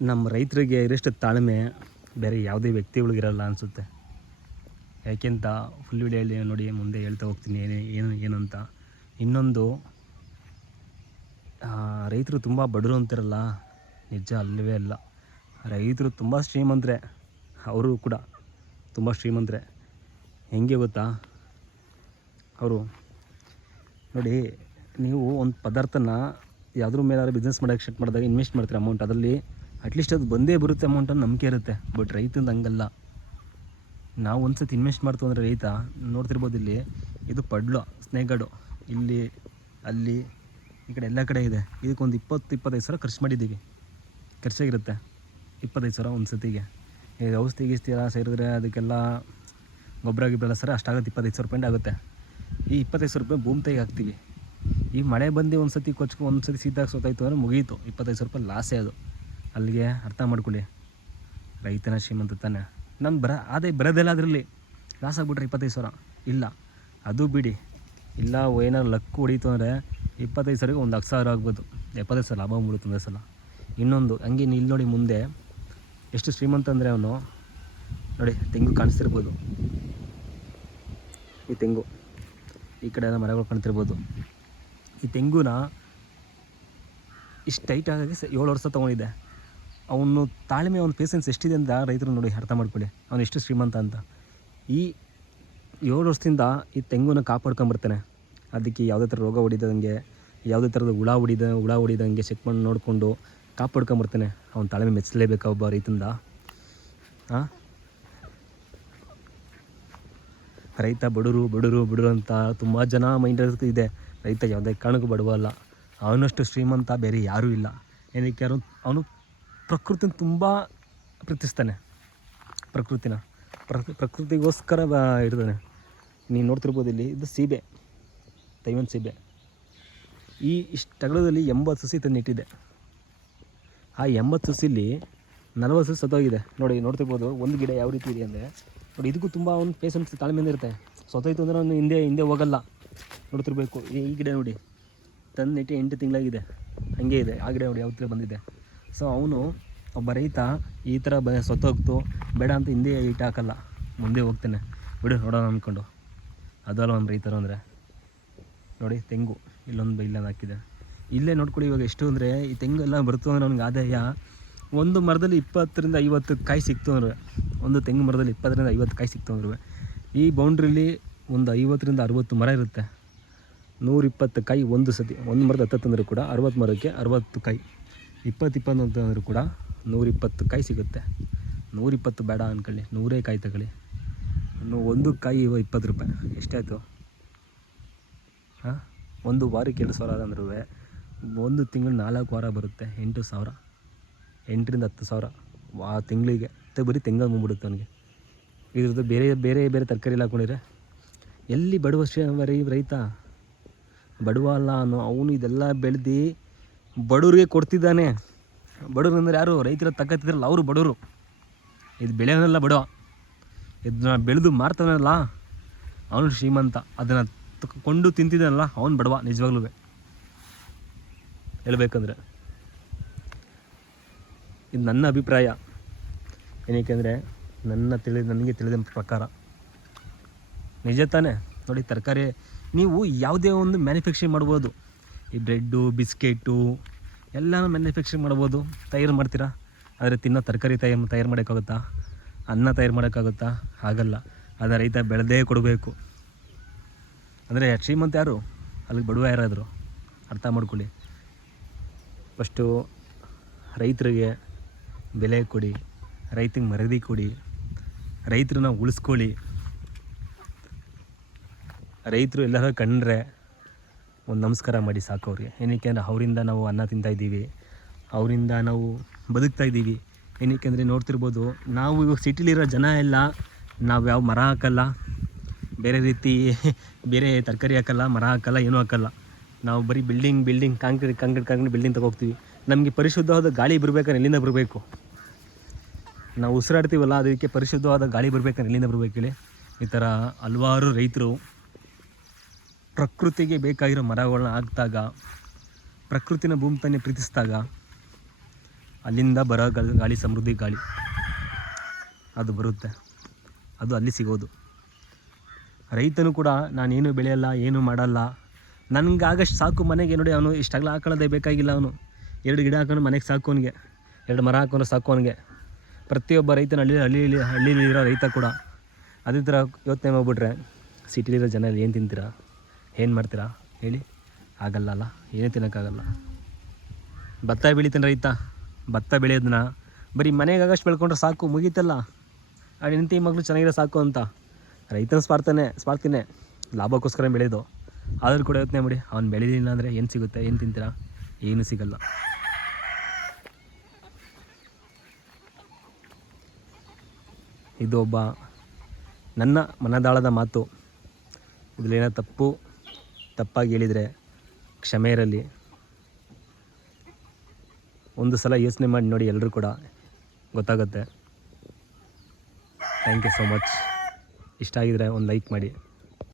ನಮ್ಮ ರೈತರಿಗೆ ಇರಷ್ಟು ತಾಳ್ಮೆ ಬೇರೆ ಯಾವುದೇ ವ್ಯಕ್ತಿಗಳಿಗಿರಲ್ಲ ಅನಿಸುತ್ತೆ. ಯಾಕೆಂತ ಫುಲ್ ವಿಡಿಯೋ ನೋಡಿ ಮುಂದೆ ಹೇಳ್ತಾ ಹೋಗ್ತೀನಿ. ಏನೇ, ಏನು ಏನು ಅಂತ. ಇನ್ನೊಂದು ರೈತರು ತುಂಬ ಬಡರು ಅಂತಿರಲ್ಲ. ನಿಜ ಅಲ್ಲವೇ ಅಲ್ಲ. ರೈತರು ತುಂಬ ಶ್ರೀಮಂತರೆ. ಅವರು ಕೂಡ ತುಂಬ ಶ್ರೀಮಂತರೆ. ಹೆಂಗೆ ಗೊತ್ತಾ? ಅವರು, ನೋಡಿ, ನೀವು ಒಂದು ಪದಾರ್ಥನ ಯಾವುದ್ರ ಮೇಲಾದ್ರೂ ಬಿಸ್ನೆಸ್ ಮಾಡೋಕ್ಕೆ ಸ್ಟಾರ್ಟ್ ಮಾಡಿದಾಗ ಇನ್ವೆಸ್ಟ್ ಮಾಡ್ತೀರ ಅಮೌಂಟ್ ಅದರಲ್ಲಿ ಅಟ್ಲೀಸ್ಟ್ ಅದು ಬಂದೇ ಬರುತ್ತೆ ಅಮೌಂಟ್ ಅಂತ ನಂಬಿಕೆ ಇರುತ್ತೆ. ಬಟ್ ರೈತಂದು ಹಂಗಲ್ಲ. ನಾವು ಒಂದು ಸತಿ ಇನ್ವೆಸ್ಟ್ ಮಾಡ್ತೀವಿ ಅಂದರೆ ರೈತ, ನೋಡ್ತಿರ್ಬೋದು ಇಲ್ಲಿ, ಇದು ಪಡ್ಲು, ಸ್ನೇಗಡು. ಇಲ್ಲಿ, ಅಲ್ಲಿ, ಈ ಕಡೆ ಎಲ್ಲ ಕಡೆ ಇದೆ. ಇದಕ್ಕೊಂದು ಇಪ್ಪತ್ತು, ಇಪ್ಪತ್ತೈದು ಸಾವಿರ ಖರ್ಚು ಮಾಡಿದ್ದೀವಿ. ಖರ್ಚಾಗಿರುತ್ತೆ ಇಪ್ಪತ್ತೈದು ಸಾವಿರ ಒಂದು ಸತಿಗೆ ಈಗ ಔಷಧಿ ಗಿಸ್ತಿ ಸೇರಿದ್ರೆ ಅದಕ್ಕೆಲ್ಲ ಗೊಬ್ಬರ, ಗಿಬ್ಬರ ಸರ ಅಷ್ಟಾಗುತ್ತೆ, ಇಪ್ಪತ್ತೈದು ಸಾವಿರ ರೂಪಾಯಿ ಆಗುತ್ತೆ. ಈ ಇಪ್ಪತ್ತೈದು ಸಾವಿರ ರೂಪಾಯಿ ಭೂಮಿ ತೆಗೆ ಹಾಕ್ತೀವಿ. ಈ ಮಳೆ ಬಂದು ಒಂದು ಸತಿ ಕೊಚ್ಕೊ ಒಂದು ಸತಿ ಸೀದಾಗ ಸೋತಾಯ್ತು ಅಂದರೆ ಮುಗೀತು. ಇಪ್ಪತ್ತೈದು ಸಾವಿರ ರೂಪಾಯಿ ಲಾಸೇ ಅದು. ಅಲ್ಲಿಗೆ ಅರ್ಥ ಮಾಡ್ಕೊಳ್ಳಿ. ರೈತನ ಶ್ರೀಮಂತ ತಾನೆ. ನಾನು ಬರ ಅದೇ ಬರೋದೆಲ್ಲ ಅದರಲ್ಲಿ. ಲಾಸ್ ಆಗ್ಬಿಟ್ರೆ ಇಪ್ಪತ್ತೈದು ಸಾವಿರ. ಇಲ್ಲ. ಅದು ಬಿಡಿ. ಇಲ್ಲ ಏನಾದ್ರು ಲಕ್ ಹೊಡೀತು ಅಂದರೆ ಇಪ್ಪತ್ತೈದು ಸಾವಿರಕ್ಕೆ ಒಂದು ಹತ್ತು ಸಾವಿರ ಆಗ್ಬೋದು. ಎಪ್ಪತ್ತೈದು ಸಾವಿರ ಲಾಭ ಮೂಡುತ್ತೆ ಒಂದೇ ಸಲ. ಇನ್ನೊಂದು, ಹಂಗೆ ಇಲ್ಲಿ ನೋಡಿ ಮುಂದೆ. ಎಷ್ಟು ಶ್ರೀಮಂತ ಅಂದರೆ ಅವನು? ನೋಡಿ, ತೆಂಗು ಕಾಣಿಸ್ತಿರ್ಬೋದು. ಈ ತೆಂಗು. ಈ ಕಡೆ ಎಲ್ಲ ಮರಗಳು ಕಾಣ್ತಿರ್ಬೋದು. ಈ ತೆಂಗುನ ಇಷ್ಟು ಟೈಟ್ ಆಗಿ ಸ- ಏಳು ವರ್ಷ ತೊಗೊಂಡಿದ್ದೆ. ಅವನು ತಾಳ್ಮೆ, ಅವನ ಪೇಷನ್ಸ್ ಎಷ್ಟಿದೆ ಅಂತ ರೈತರು ನೋಡಿ ಅರ್ಥ ಮಾಡ್ಕೊಳ್ಳಿ. ಅವನು ಎಷ್ಟು ಶ್ರೀಮಂತ ಅಂತ. ಈ ಏಳು ವರ್ಷದಿಂದ ಈ ತೆಂಗುನ ಕಾಪಾಡ್ಕೊಂಬರ್ತಾನೆ ಅದಕ್ಕೆ ಯಾವುದೇ ಥರ ರೋಗ ಹೊಡಿದಂಗೆ, ಯಾವುದೇ ಥರದ ಹುಳ ಹೊಡಿದ, ಹುಳ ಹೊಡಿದಂಗೆ ಚೆಕ್ ಮಾಡಿ, ನೋಡಿಕೊಂಡು ಕಾಪಾಡ್ಕೊಂಬರ್ತಾನೆ ಅವನ ತಾಳ್ಮೆ ಮೆಚ್ಚಲೇಬೇಕಾ ಒಬ್ಬ ರೈತಂದ. ಹಾಂ ರೈತ ಬಡರು ಬಡವರು ಬಡವರು ಅಂತ ತುಂಬ ಜನ ಮೈಂಡ್ ಇದೆ. ರೈತ ಯಾವುದೇ ಕಾರಣಕ್ಕೂ ಬಡವಲ್ಲ ಅವನಷ್ಟು ಶ್ರೀಮಂತ ಬೇರೆ ಯಾರೂ ಇಲ್ಲ. ಏನಕ್ಕೆ? ಯಾರು ಅವನು ಪ್ರಕೃತಿನ ತುಂಬ ಪ್ರೀತಿಸ್ತಾನೆ ಪ್ರಕೃತಿನ. ಪ್ರಕೃ ಪ್ರಕೃತಿಗೋಸ್ಕರ ಇರ್ತಾನೆ ನೀವು ನೋಡ್ತಿರ್ಬೋದು ಇಲ್ಲಿ, ಇದು ಸೀಬೆ. ತೈವನ್ ಸೀಬೆ. ಈ ಇಷ್ಟು ತಗಡದಲ್ಲಿ ಎಂಬತ್ತು ಸಸಿ ತಂದು ಇಟ್ಟಿದೆ. ಆ ಎಂಬತ್ತು ಸಸಿಲಿ ನಲವತ್ತು ಸಸಿ ಸತ್ತೋಗಿದೆ. ನೋಡಿ, ನೋಡ್ತಿರ್ಬೋದು ಒಂದು ಗಿಡ ಯಾವ ರೀತಿ ಇದೆ ಅಂದರೆ. ನೋಡಿ, ಇದಕ್ಕೂ ತುಂಬ ಒಂದು ಪೇಷನ್ಸ್ ತಾಳ್ಮೆಯಿಂದ ಇರುತ್ತೆ ಸತ್ತೋಯ್ತು ಅಂದರೆ ಅವನು ಹಿಂದೆ ಹಿಂದೆ ಹೋಗಲ್ಲ. ನೋಡ್ತಿರ್ಬೇಕು. ಈ ಈ ಗಿಡ ನೋಡಿ. ತಂದು ನೆಟ್ಟಿ ಎಂಟು ತಿಂಗಳಾಗಿದೆ. ಹಾಗೆ ಇದೆ. ಆ ಗಿಡ ನೋಡಿ, ಯಾವ ಥರ ಬಂದಿದೆ. ಸೊ ಅವನು ಒಬ್ಬ ರೈತ ಈ ಥರ ಬ ಸತ್ತೋಗ್ತು ಬೇಡ ಅಂತ ಹಿಂದೆ ಇಟ್ಟು ಹಾಕಲ್ಲ. ಮುಂದೆ ಹೋಗ್ತಾನೆ. ಬಿಡು, ನೋಡೋಣ ಅಂದ್ಕೊಂಡು ಅದಲ್ಲ ಒಂದು ರೈತರು ಅಂದರೆ. ನೋಡಿ, ತೆಂಗು. ಇಲ್ಲೊಂದು ಇಲ್ಲೊಂದು ಹಾಕಿದೆ. ಇಲ್ಲೇ ನೋಡ್ಕೊಡಿ ಇವಾಗ ಎಷ್ಟು ಅಂದರೆ, ಈ ತೆಂಗು ಎಲ್ಲ ಬರ್ತು ಅಂದರೆ ಅವ್ನಿಗೆ ಆದಾಯ. ಒಂದು ಮರದಲ್ಲಿ ಇಪ್ಪತ್ತರಿಂದ ಐವತ್ತು ಕಾಯಿ ಸಿಕ್ತು ಅಂದ್ರೆ, ಒಂದು ತೆಂಗು ಮರದಲ್ಲಿ ಇಪ್ಪತ್ತರಿಂದ ಐವತ್ತು ಕಾಯಿ ಸಿಕ್ತು ಅಂದ್ರೆ, ಈ ಬೌಂಡ್ರಿಲಿ ಒಂದು ಐವತ್ತರಿಂದ ಅರುವತ್ತು ಮರ ಇರುತ್ತೆ. ನೂರಿಪ್ಪತ್ತು ಕಾಯಿ ಒಂದು ಸತಿ. ಒಂದು ಮರದ ಹತ್ತಂದ್ರೆ ಕೂಡ ಅರವತ್ತು ಮರಕ್ಕೆ ಅರವತ್ತು ಕಾಯಿ. ಇಪ್ಪತ್ತು ಇಪ್ಪತ್ತು ಅಂತಂದರೂ ಕೂಡ ನೂರಿಪ್ಪತ್ತು ಕಾಯಿ ಸಿಗುತ್ತೆ. ನೂರಿಪ್ಪತ್ತು ಬೇಡ ಅಂದ್ಕೊಳ್ಳಿ ನೂರೇ ಕಾಯಿ ತಗೊಳ್ಳಿ. ಒಂದು ಕಾಯಿ ಇಪ್ಪತ್ತು ರೂಪಾಯಿ. ಎಷ್ಟಾಯಿತು ಹಾಂ? ಒಂದು ವಾರಕ್ಕೆ ಎರಡು ಸಾವಿರ ಅಂದ್ರೂ ಒಂದು ತಿಂಗಳು ನಾಲ್ಕು ವಾರ ಬರುತ್ತೆ, ಎಂಟು ಸಾವಿರ. ಎಂಟರಿಂದ ಹತ್ತು ಸಾವಿರ ವಾ ತಿಂಗಳಿಗೆ. ಬರೀ ತೆಂಗಲ್ಲಿ ಬಂದ್ಬಿಡುತ್ತೆ ಅವನಿಗೆ. ಇದ್ರದ್ದು ಬೇರೆ ಬೇರೆ ಬೇರೆ ತರಕಾರಿ ಎಲ್ಲ ಹಾಕೊಂಡಿದ್ರೆ ಎಲ್ಲಿ ಬಡವ ರೈತ? ಬಡವ ಅಲ್ಲ ಅನ್ನೋ ಅವನು ಇದೆಲ್ಲ ಬೆಳೆದು ಬಡವ್ರಿಗೆ ಕೊಡ್ತಿದ್ದಾನೆ. ಬಡವ್ರು ಅಂದರೆ ಯಾರು? ರೈತರ ತಕ್ಕತ್ತಿದ್ರಲ್ಲ ಅವರು ಬಡವರು. ಇದು ಬೆಳೆಯೋನಲ್ಲ ಬಡವ. ಇದನ್ನ ಬೆಳೆದು ಮಾರ್ತಾನಲ್ಲ, ಅವನು ಶ್ರೀಮಂತ. ಅದನ್ನು ಕೊಂಡು ತಿಂತಿದ್ದಾನಲ್ಲ, ಅವನು ಬಡವ, ನಿಜವಾಗ್ಲೂ. ಹೇಳ್ಬೇಕಂದ್ರೆ, ಇದು ನನ್ನ ಅಭಿಪ್ರಾಯ. ಏನಕ್ಕೆ ಅಂದರೆ ನನ್ನ ತಿಳಿ ನನಗೆ ತಿಳಿದ ಪ್ರಕಾರ. ನಿಜ ತಾನೇ? ನೋಡಿ, ತರಕಾರಿ, ನೀವು ಯಾವುದೇ ಒಂದು ಮ್ಯಾನುಫ್ಯಾಕ್ಚರಿಂಗ್ ಮಾಡ್ಬೋದು. ಈ ಬ್ರೆಡ್ಡು, ಬಿಸ್ಕೆಟು ಎಲ್ಲನೂ ಮ್ಯಾನುಫ್ಯಾಕ್ಚರಿಂಗ್ ಮಾಡ್ಬೋದು. ತಯಾರು ಮಾಡ್ತೀರಾ? ಆದರೆ ತಿನ್ನೋ ತರಕಾರಿ ತಯಾರು ತಯಾರು ಮಾಡೋಕ್ಕಾಗುತ್ತಾ? ಅನ್ನ ತಯಾರು ಮಾಡೋಕ್ಕಾಗುತ್ತಾ? ಆಗಲ್ಲ ಅದು ರೈತ ಬೆಳೆದೇ ಕೊಡಬೇಕು. ಅಂದರೆ ಶ್ರೀಮಂತ ಯಾರು? ಅಲ್ಲಿಗೆ ಬಡವ ಯಾರಾದರು? ಅರ್ಥ ಮಾಡ್ಕೊಳ್ಳಿ. ಫಸ್ಟು ರೈತರಿಗೆ ಬೆಲೆ ಕೊಡಿ. ರೈತಿಗೆ ಮರದಿ ಕೊಡಿ. ರೈತರನ್ನ ಉಳಿಸ್ಕೊಳ್ಳಿ. ರೈತರು ಎಲ್ಲರೂ ಕಂಡ್ರೆ ಒಂದು ನಮಸ್ಕಾರ ಮಾಡಿ ಸಾಕು ಅವ್ರಿಗೆ. ಏನಕ್ಕೆ ಅಂದರೆ ಅವರಿಂದ ನಾವು ಅನ್ನ ತಿಂತಾ ಇದ್ದೀವಿ. ಅವರಿಂದ ನಾವು ಬದುಕ್ತಾ ಇದ್ದೀವಿ. ಏನಕ್ಕೆ ಅಂದರೆ ನೋಡ್ತಿರ್ಬೋದು, ನಾವು ಇವಾಗ ಸಿಟಿಲಿರೋ ಜನ ಎಲ್ಲ ನಾವು ಯಾವ ಮರ ಹಾಕಲ್ಲ, ಬೇರೆ ರೀತಿ ಬೇರೆ ತರಕಾರಿ ಹಾಕಲ್ಲ, ಮರ ಹಾಕಲ್ಲ, ಏನೂ ಹಾಕಲ್ಲ. ನಾವು ಬರೀ building building concrete concrete concrete building ತಗೋಗ್ತೀವಿ. ನಮಗೆ ಪರಿಶುದ್ಧವಾದ ಗಾಳಿ ಬರಬೇಕಾದ್ರೆ ಎಲ್ಲಿಂದ ಬರಬೇಕು? ನಾವು ಉಸಿರಾಡ್ತೀವಲ್ಲ, ಅದಕ್ಕೆ ಪರಿಶುದ್ಧವಾದ ಗಾಳಿ ಬರಬೇಕಾದ್ರೆ ಎಲ್ಲಿಂದ ಬರಬೇಕು ಹೇಳಿ? ಈ ಥರ ಹಲವಾರು ರೈತರು ಪ್ರಕೃತಿಗೆ ಬೇಕಾಗಿರೋ ಮರಗಳನ್ನ ಹಾಕಿದಾಗ, ಪ್ರಕೃತಿನ ಭೂಮಿ ತಾನೇ ಪ್ರೀತಿಸಿದಾಗ, ಅಲ್ಲಿಂದ ಬರೋ ಗಾಳಿ ಸಮೃದ್ಧಿ ಗಾಳಿ. ಅದು ಬರುತ್ತೆ. ಅದು ಅಲ್ಲಿ ಸಿಗೋದು. ರೈತನು ಕೂಡ, ನಾನೇನು ಬೆಳೆಯಲ್ಲ, ಏನು ಮಾಡಲ್ಲ, ನನಗಾಗಷ್ಟು ಸಾಕು ಮನೆಗೆ ನೋಡಿ ಅವನು ಇಷ್ಟಾಗಲ ಹಾಕೊಳ್ಳೋದೇ ಬೇಕಾಗಿಲ್ಲ ಅವನು. ಎರಡು ಗಿಡ ಹಾಕೊಂಡು ಮನೆಗೆ ಸಾಕು ಅವನಿಗೆ. ಎರಡು ಮರ ಹಾಕೊಂಡು ಸಾಕು ಅವನಿಗೆ. ಪ್ರತಿಯೊಬ್ಬ ರೈತನ ಹಳ್ಳಿ ಹಳ್ಳಿಯಲ್ಲಿ ಹಳ್ಳಿಲಿರೋ ರೈತ ಕೂಡ, ಅದೇ ಥರ ಯೋಚನೆ ಮಾಡ್ಬಿಟ್ರೆ, ಸಿಟಿಲಿರೋ ಜನ ಏನು ತಿಂತೀರಾ? ಏನು ಮಾಡ್ತೀರಾ? ಹೇಳಿ. ಆಗಲ್ಲ ಅಲ್ಲ. ಏನೇ ತಿನ್ನೋಕ್ಕಾಗಲ್ಲ. ಭತ್ತ ಬೆಳಿತಾನೆ ರೈತ ಭತ್ತ ಬೆಳೆಯೋದನ್ನ ಬರೀ ಮನೆಗಾಗಷ್ಟು ಬೆಳ್ಕೊಂಡ್ರೆ ಸಾಕು, ಮುಗೀತಲ್ಲ. ಆ ಹೆಂಡತಿ ಮಗಳು ಚೆನ್ನಾಗಿರೋ ಸಾಕು ಅಂತ. ರೈತನ ಸ್ವಾರ್ಥನೇ ಸ್ವಾರ್ಥನೇ. ಲಾಭಕ್ಕೋಸ್ಕರ ಬೆಳೆಯೋದು. ಆದರೂ ಕೂಡ ಯೋಚನೆ ಮಾಡಿ, ಅವ್ನು ಬೆಳೀಲಿಲ್ಲ ಅಂದರೆ ಏನು ಸಿಗುತ್ತೆ, ಏನು ತಿಂತೀರಾ? ಏನೂ ಸಿಗಲ್ಲ. ಇದು ಒಬ್ಬ ನನ್ನ ಮನದಾಳದ ಮಾತು. ಇದರಲ್ಲೇನೋ ತಪ್ಪು ತಪ್ಪಾಗಿ ಹೇಳಿದರೆ ಕ್ಷಮೆ ಇರಲಿ. ಒಂದು ಸಲ ಯೋಚನೆ ಮಾಡಿ ನೋಡಿ ಎಲ್ಲರೂ ಕೂಡ ಗೊತ್ತಾಗುತ್ತೆ. ಥ್ಯಾಂಕ್ ಯು ಸೋ ಮಚ್ ಇಷ್ಟ ಆಗಿದರೆ ಒಂದು ಲೈಕ್ ಮಾಡಿ.